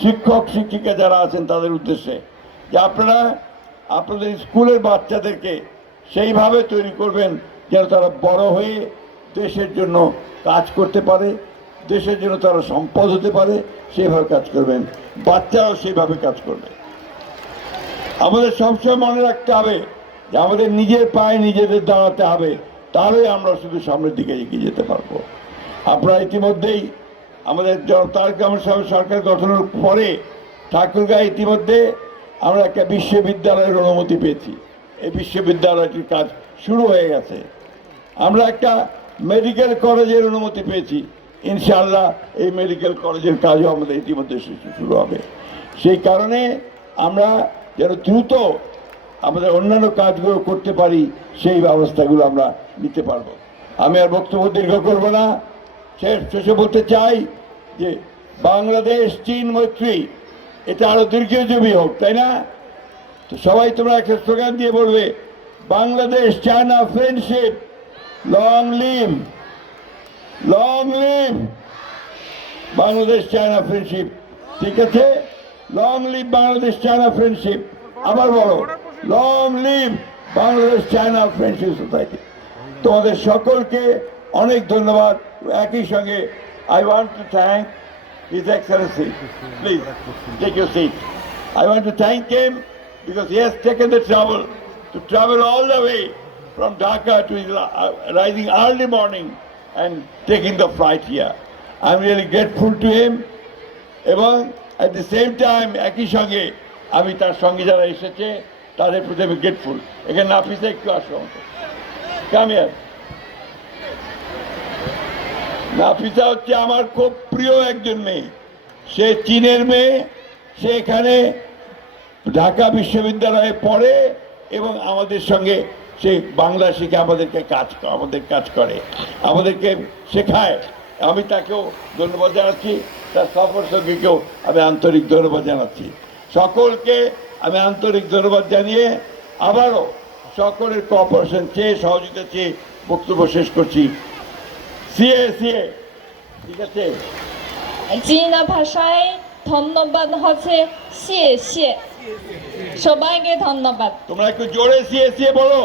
শিক্ষক শিক্ষিকা যারা আছেন তাদের উদ্দেশ্যে যে আপনারা আপনাদের স্কুলের বাচ্চাদেরকে সেইভাবে তৈরি করবেন যেন তারা বড় হয়ে দেশের জন্য কাজ করতে পারে, দেশের জন্য তারা সম্পদ হতে পারে, সেইভাবে কাজ করবেন, বাচ্চারাও সেইভাবে কাজ করবে। আমাদের সবসময় মনে রাখতে হবে যে আমাদের নিজের পায়ে নিজেদের দাঁড়াতে হবে, তাহলেই আমরা শুধু সামনের দিকে এগিয়ে যেতে পারবো। আপনারা ইতিমধ্যেই আমাদের তারেক রহমান সাহেব সরকার গঠনের পরে ঠাকুরগাঁয়ে ইতিমধ্যে আমরা একটা বিশ্ববিদ্যালয়ের অনুমতি পেয়েছি। এই বিশ্ববিদ্যালয়টির কাজ শুরু হয়ে গেছে। আমরা একটা মেডিকেল কলেজের অনুমতি পেয়েছি। ইনশাআল্লাহ এই মেডিকেল কলেজের কাজও আমাদের ইতিমধ্যে শুরু হবে। সেই কারণে আমরা যেন দ্রুত আমাদের অন্যান্য কাজগুলো করতে পারি, সেই ব্যবস্থাগুলো আমরা নিতে পারবো। আমি আর বক্তব্য দীর্ঘ করবো না। শেষে বলতে চাই যে বাংলাদেশ চীন মৈত্রী এটা আরো দীর্ঘজীবী হোক, তাই না? তো সবাই তোমরা একটা স্লোগান দিয়ে বলবে, Bangladesh China friendship long live, long live Bangladesh China friendship. ঠিক আছে, long live Bangladesh China friendship. আবার বলো, long live Bangladesh China friendship society. তোমাদের সকলকে অনেক ধন্যবাদ। একই সঙ্গে I want to thank His Excellency. Please take your seat. I want to thank him because he has taken the trouble to travel all the way from Dhaka to rising early morning and taking the flight here. I'm really grateful to him. এবং at the same time একই সঙ্গে আমি তার সঙ্গে যারা এসেছে তাদের প্রতি আমি গ্রেটফুল। এখানে নাফিসা একটু আসো, কাম হিয়ার। নাফিসা হচ্ছে আমার খুব প্রিয় একজন মেয়ে। সে চীনের মেয়ে, সে এখানে ঢাকা বিশ্ববিদ্যালয়ে পড়ে এবং আমাদের সঙ্গে সে বাংলা শিখে আমাদের কাজ করে, আমাদেরকে শেখায়। আমি তাকেও ধন্যবাদ জানাচ্ছি, তার সফর সঙ্গীকেও আমি আন্তরিক ধন্যবাদ জানাচ্ছি। সকলকে আমি আন্তরিক ধন্যবাদ জানিয়ে আবারও সকলের কোঅপারেশন চেয়ে, সহযোগিতা চেয়ে বক্তব্য শেষ করছি। সিএ সিএ, ঠিক আছে? চীনা ভাষায় ধন্যবাদ হচ্ছে সিএ সিএ। সবাইকে ধন্যবাদ। তোমরা একটু জোরে সিএ সিএ বলো।